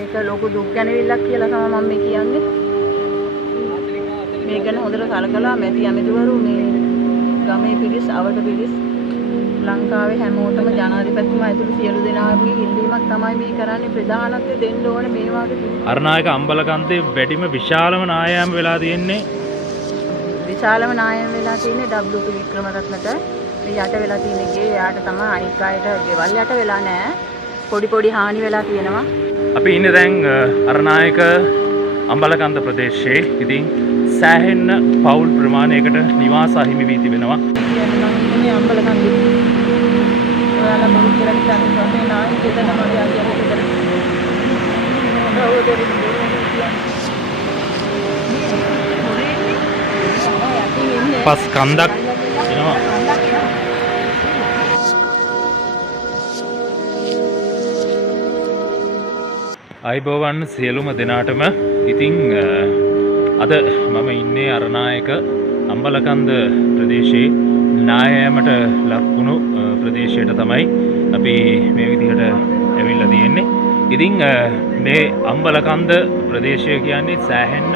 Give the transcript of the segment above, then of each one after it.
මේක ලොකු දුක් ගැනවිල්ලක් කියලා තමයි මම මේ කියන්නේ. මේ ගැන හොඳට සලකලා මැති ඇමතිවරු මේ ගමේ පිරිස් අවට පිරිස් ලංකාවේ හැමෝටම ජනාධිපතිතුමා ඇතුළු සියලු දෙනාගේ ඉල්ලීමක් තමයි මේ කරන්නේ. ප්‍රධානත්වය දෙන්න ඕනේ මේ වගේ. අරනායක අම්බලකන්තේ වැඩිම විශාලම නායෑම වෙලා තියෙන්නේ. විශාලම නායෑම වෙලා තියෙන්නේ WP වික්‍රමරත්නට. මේ යට වෙලා තියෙන එකේ එයාට තමයි අනික් අයට ගෙවල් යට වෙලා නැහැ. පොඩි හානි වෙලා තියෙනවා. අපි ඉන්නේ දැන් අරනායක අම්බලකන්ද ප්‍රදේශයේ. ඉතින් සෑහෙන්න පවුල් ප්‍රමාණයකට නිවාස අහිමි වී තිබෙනවා. මේ අම්බලකන්දේ ඔයාලා මම කියලා කියන්නේ නායක දෙන්න මගේ අයියා දෙන්න. පස් කන්දක් එනවා. අයිබෝවන් සියලුම දෙනාටම. ඉතින් අද මම ඉන්නේ අරනායක අම්බලකන්ද ප්‍රදේශයේ නායෑමට ලක්වුණු ප්‍රදේශයට තමයි අපි මේ විදිහට ඇවිල්ලා තියෙන්නේ. ඉතින් මේ අම්බලකන්ද ප්‍රදේශය කියන්නේ සෑහෙන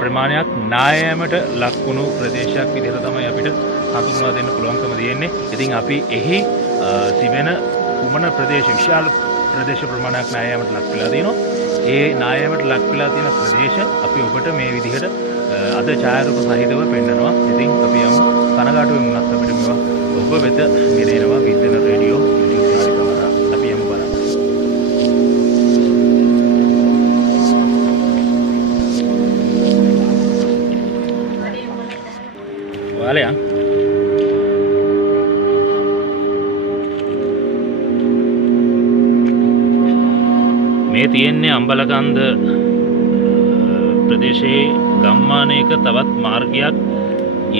ප්‍රමාණයක් නායෑමට ලක්වුණු ප්‍රදේශයක් විදිහට තමයි අපිට හඳුන්වා දෙන්න පුළුවන්කම තියෙන්නේ. ඉතින් අපි එහි තිබෙන කුමන විශාල ප්‍රදේශ ප්‍රමාණයක් නායෑමට ලක් වෙලා තියෙනවා. ඒ නායෑමට ලක් වෙලා තියෙන ප්‍රදේශ අපි ඔබට මේ විදිහට අද ඡායාරූප සහිතව පෙන්නනවා. ඉතින් අපි යමු කනගාටුවෙන් වුණත් අපිට මේවා ඔබ වෙත ගෙනෙනවා විද්‍යාන රේඩියෝ YouTube නාලිකාවට. අපි යමු බලන්න. ඔයාලයන් මේ තියෙන්නේ අම්බලකන්ද ප්‍රදේශයේ ගම්මානයක තවත් මාර්ගයක්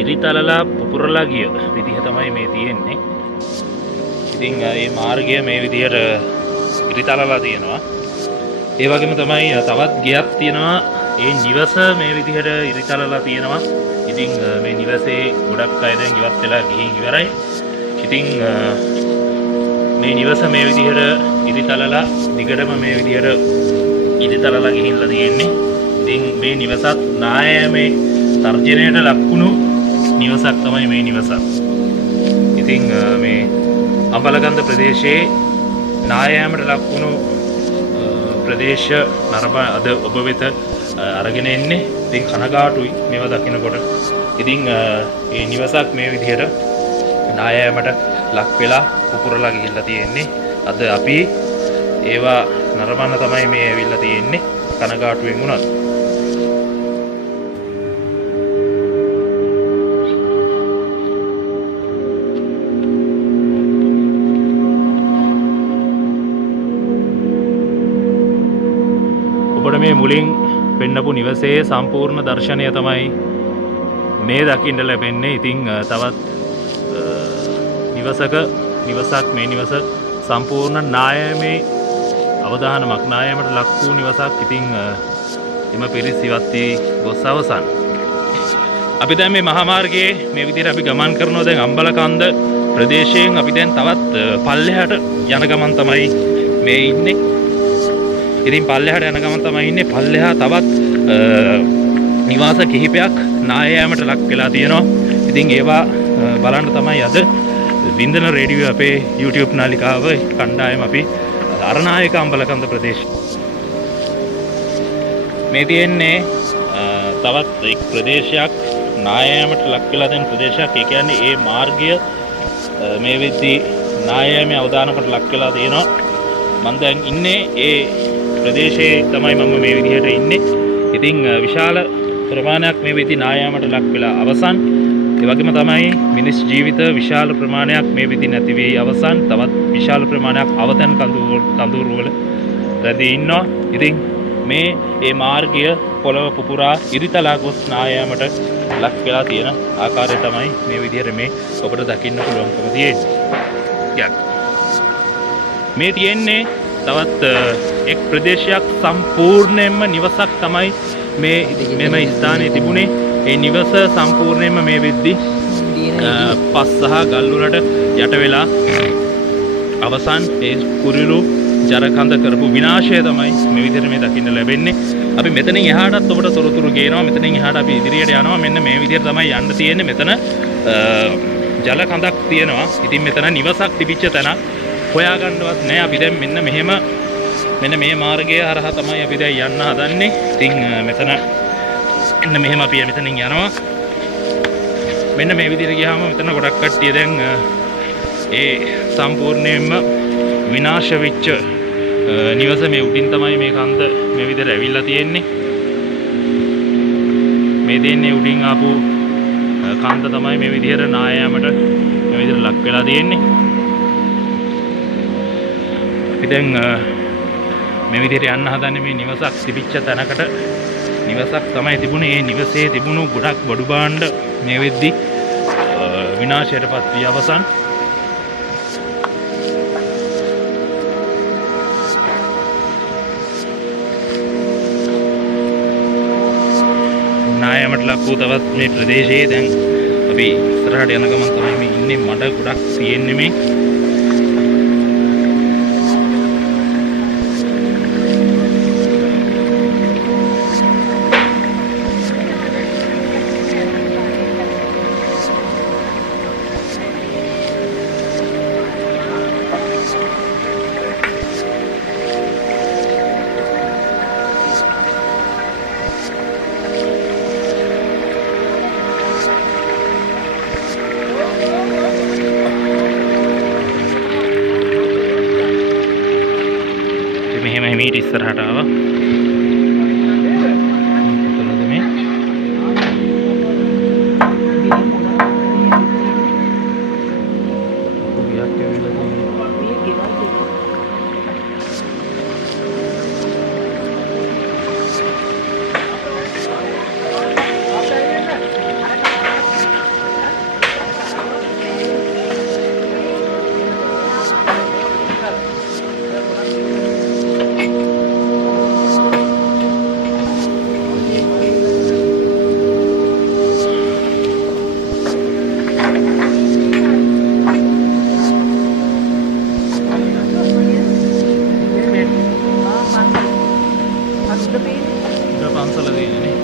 ඉරිතලලා පුපුරලා ගිය විදිහ තමයි මේ තියෙන්නේ. ඉතින් මේ මාර්ගය මේ විදිහට ඉරිතලලා තියෙනවා. ඒ වගේම තමයි තවත් ගියක් තියෙනවා. ඒ නිවස මේ විදිහට ඉරිතලලා තියෙනවා. ඉතින් මේ නිවසේ ගොඩක් අය දැන් ඉවත් වෙලා ගිහින් ඉවරයි. ඉතින් මේ නිවස මේ විදිහට ඉරිතලලා දිගටම මේ විදිහට ඉරිතලලා ගිහිල්ලා තියෙන්නේ. ඉතින් මේ නිවසත් නායෑමේ තර්ජනයට ලක්වුණු නිවසක් තමයි මේ නිවස. ඉතින් මේ අම්බලකන්ද ප්‍රදේශයේ නායෑමට ලක්වුණු ප්‍රදේශ නරඹ අද ඔබ වෙත අරගෙන එන්නේ. ඉතින් කනගාටුයි මේවා දකිනකොට. ඉතින් මේ නිවසක් මේ විදිහට නායෑමට ලක් වෙලා පුපුරලා ගිහිල්ලා තියෙන්නේ. අද අපි ඒවා නරඹන්න තමයි මේ ඇවිල්ලා තියෙන්නේ. කනගාටුවෙන් වුණත් ඔබට මේ මුලින් පෙන්නපු නිවසේ සම්පූර්ණ දර්ශනය තමයි මේ දකින්න ලැබෙන්නේ. ඉතින් තවත් නිවසක් මේ නිවස සම්පූර්ණ නායෑමේ අවදානමක් නායෑමට ලක් වූ නිවසක්. ඉතින් එම පිරිස් ඉවත් වී ගොස් අවසන්. අපි දැන් මේ මහා මාර්ගයේ මේ විදිහට අපි ගමන් කරනවා. දැන් අම්බලකන්ද ප්‍රදේශයෙන් අපි දැන් තවත් පල්ලෙහාට යන ගමන් තමයි මේ ඉන්නේ. ඉතින් පල්ලෙහාට යන ගමන් තමයි ඉන්නේ. පල්ලෙහා තවත් නිවාස කිහිපයක් නායෑමට ලක් වෙලා තියෙනවා. ඉතින් ඒවා බලන්න තමයි අද වින්දන රේඩියෝ අපේ YouTube නාලිකාව කණ්ඩායම අපි අරනායක අම්බලකන්ද ප්‍රදේශ මේ තියෙන්නේ තවත් එක් ප්‍රදේශයක් නායෑමට ලක් වෙලා තියෙන ප්‍රදේශයක්. ඒ කියන්නේ ඒ මාර්ගය මේ වෙද්දී නායෑමේ අවදානකට ලක් වෙලා තියෙනවා. මම දැන් ඉන්නේ ඒ ප්‍රදේශයේ තමයි මම මේ විදිහට ඉන්නේ. ඉතින් විශාල ප්‍රමාණයක් මේ වෙද්දී නායෑමට ලක් වෙලා අවසන්. ඒ වගේම තමයි මිනිස් ජීවිත විශාල ප්‍රමාණයක් මේ විදිහ නැති වී අවසන්. තවත් විශාල ප්‍රමාණයක් අවතන් කඳුරු වල රැඳී ඉන්නවා. ඉතින් මේ මාර්ගය පොළව පුපුරා ඉරිතලා ගොස් නායෑමට ලක් වෙලා තියෙන ආකාරය තමයි මේ විදිහට මේ ඔබට දකින්න පුළුවන්කම තියෙන්නේ. මේ තියෙන්නේ තවත් එක් ප්‍රදේශයක් සම්පූර්ණයෙන්ම නිවසක් තමයි මෙම ස්ථානයේ තිබුණේ. ඒ නිවස සම්පූර්ණයෙන්ම මේ වෙද්දි පස් සහ ගල් වලට යට වෙලා අවසන්. ඒ කුරුළු ජලකඳ කරපු විනාශය තමයි මේ විදිහට මේ දකින්න ලැබෙන්නේ. අපි මෙතනින් එහාටත් ඔබට තොරතුරු ගේනවා. මෙතනින් එහාට අපි ඉදිරියට යනවා. මෙන්න මේ විදිහට තමයි යන්න තියෙන්නේ. මෙතන ජලකඳක් තියෙනවා. ඉතින් මෙතන නිවසක් තිබිච්ච තැනක් හොයාගන්නවත් නැහැ. අපි දැන් මෙන්න මේ මාර්ගය හරහා තමයි අපි දැන් යන්න හදන්නේ. ඉතින් මෙතන මෙන්න මෙහෙම අපි මෙතනින් යනවා. මෙන්න මේ විදිහට ගියාම මෙතන ගොඩක් කට්ටිය දැන් ඒ සම්පූර්ණයෙන්ම විනාශ වෙච්ච නිවස මේ උඩින් තමයි මේ කන්ද මේ විදිහට ඇවිල්ලා තියෙන්නේ. මේ දෙන්නේ උඩින් ආපු කන්ද තමයි මේ විදිහට නායෑමට මේ විදිහට ලක් වෙලා තියෙන්නේ. අපි දැන් මේ විදිහට යන්න හදන්නේ මේ නිවසක් තිබිච්ච තැනකට. නිවසක් තමයි තිබුණේ. ඒ නිවසේ තිබුණු ගොඩක් බඩු භාණ්ඩ මේ වෙද්දි විනාශයටපත් වී අවසන්. නායමට ලක් වූ තවත් මේ ප්‍රදේශයේ දැන් අපි ඉස්සරහට යන ගමන් තමයි මේ ඉන්නේ. මඩ ගොඩක් තියෙන්නේ මේ. මෙහෙම ඉස්සරහට ආවා. කොතනද මේ? පන්සල තියෙන්නේ.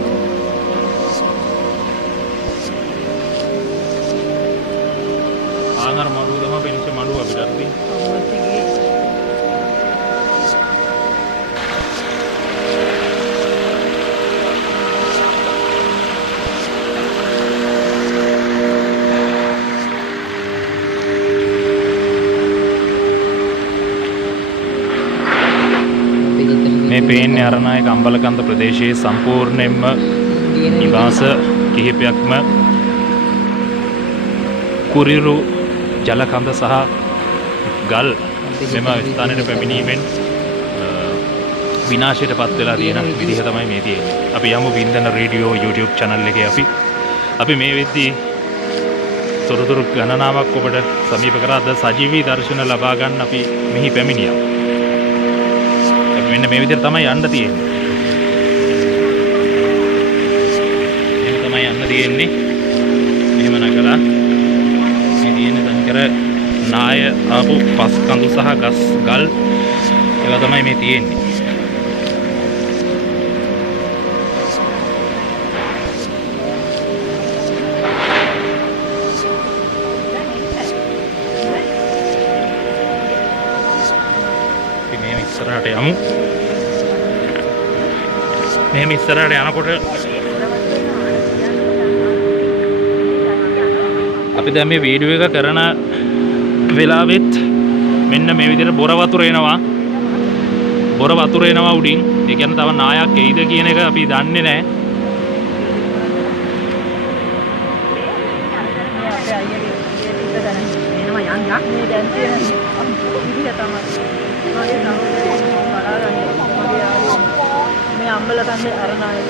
ආනර මඩුව තමයි පිනිච්ච මඩුව අපිට තියෙන්නේ. මේ පේන්නේ අරණායක අම්බලකන්ද ප්‍රදේශයේ සම්පූර්ණයෙන්ම නිවාස කිහිපයක්ම කුරිරු ජලකඳ සහ ගල් මෙම ස්ථානයට පැමිණීමෙන් විනාශයට පත් වෙලා තියෙන විදිහ තමයි මේ තියෙන්නේ. අපි යමු වින්දන රේඩියෝ YouTube channel එකේ අපි මේ වෙද්දී තොරතුරු ගණනාවක් ඔබට සමීප කරා සජීවී දර්ශන ලබා ගන්න අපි මෙහි පැමිණියා. මෙන්න මේ විදිහට තමයි යන්න තියෙන්නේ. එහෙම තමයි යන්න තියෙන්නේ. එහෙම නැකලා මේ තියෙන තනිකර නාය ආපු පස් කඳු සහ ගස් ගල් ඒවා තමයි මේ තියෙන්නේ. ඉස්සරහට යමු. මෙහෙම ඉස්සරහට යනකොට අපි දැන් මේ වීඩියෝ එක කරන වෙලාවෙත් මෙන්න මේ විදිහට බොර වතුර එනවා. බොර වතුර එනවා උඩින්. ඒ කියන්නේ තව නායක් එයිද කියන එක අපි දන්නේ නැහැ. මේ අම්බලකන්ද අරණායක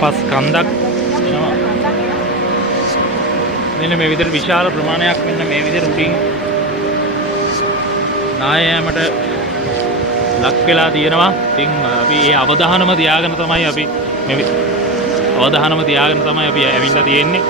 පස් කන්දක් මෙන්න මේ විදිහට විශාල ප්‍රමාණයක් මෙන්න මේ විදිහට උඩින් නායෑමට ලක් වෙලා තියෙනවා. ඉතින් අපි ඒ අවධානම තියාගෙන තමයි අපි ඇවිල්ලා තියෙන්නේ.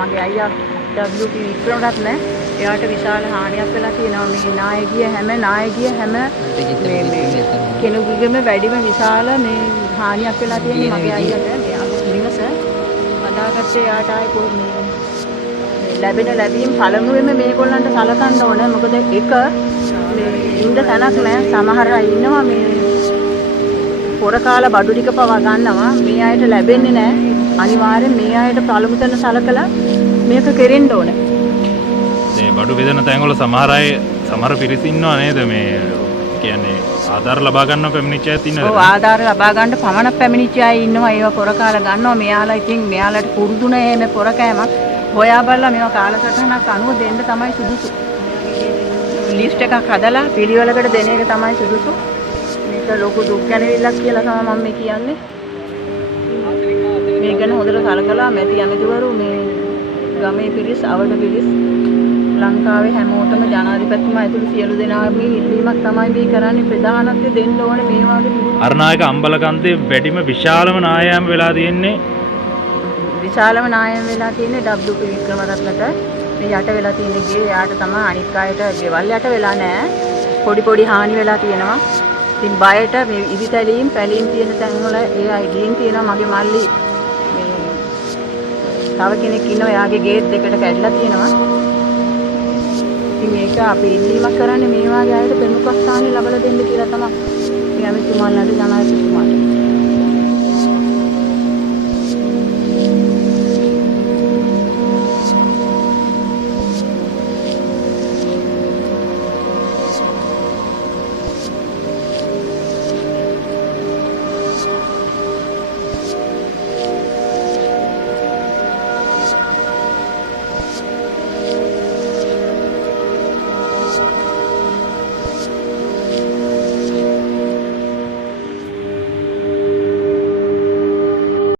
මගේ අයියා WP වික්‍රමරත්න එයාට විශාල හානියක් වෙලා තියෙනවා. මේ නායකීය හැම කෙනෙකුගේම වැඩිම විශාල මේ හානියක් වෙලා තියෙනවා මගේ අයියාට. එයාගේ නිවස හදාගත්තේ එයාට ආයේ කොහොමද ලැබීම් පළමුවෙම මේගොල්ලන්ට සලකන්න ඕනේ. මොකද එක මේ ඉන්න තැනක් නැහැ. සමහර අය ඉන්නවා මේ පොර කාලා බඩු ටික පවා ගන්නවා. මේ අයට ලැබෙන්නේ නැහැ. අනිවාර්යෙන් මේ අයට පළමු තැන සලකලා මේක කෙරෙන්න ඕනේ. මේ බඩු බෙදෙන තැන්වල සමහර පිරිස ඉන්නවා නේද මේ කියන්නේ ආධාර ලබා ගන්න පැමිණිච්ච අයත් ඉන්නද? ඔව් ආධාර ලබා ගන්න පමණක් පැමිණිච්ච අය ඉන්නවා. ඒවා පොර කාලා ගන්නවා. මෙයාලා ඉතින් මෙයාලට පුරුදු නැහැ මේ පොර කෑමක්. හොයා බලලා මේවා කාලසටහනක් අනුව දෙන්න තමයි සුදුසු. ලිස්ට් එකක් හදලා පිළිවෙලකට දෙන එක තමයි සුදුසු. මේක ලොකු දුක් ගැනවිල්ලක් කියලා තමයි මම මේ කියන්නේ. මේ ගැන හොඳට සලකලා මැති ඇමතිවරු මේ ගමේ පිරිස් අවඩ පිරිස් ලංකාවේ හැමෝටම ජනාධිපතිතුමා ඇතුළු සියලු දෙනාම ඉල්ලීමක් තමයි මේ කරන්නේ. ප්‍රධානත්වය දෙන්න ඕනේ මේ වගේ අරනායක අම්බලකන්දේ වැඩිම විශාලම නායෑම වෙලා තියෙන්නේ. විශාලම නායෑම වෙලා තියෙන්නේ WP වික්‍රමරත්නට. මේ යට වෙලා තියෙන ගේ යාට තමයි අනික් අයට ගෙවල් යට වෙලා නැහැ. පොඩි හානි වෙලා තියෙනවා. ඉතින් බයට මේ ඉදිතැලීම් පැලීම් තියෙන තැන්වල ඒ අය ගින් තියෙනවා. මගේ මල්ලි තව කෙනෙක් ඉන්නවා එයාගේ ගේට් දෙකට කැඩලා තියෙනවා. ඉතින් මේක අපි ඉල්ලීමක් කරන්නේ මේ වාගේ අයට ප්‍රමුඛ ස්ථාන ලැබලා දෙන්න කියලා තමයි මේ අමිතුමාලාට ජනාධිපතිතුමාට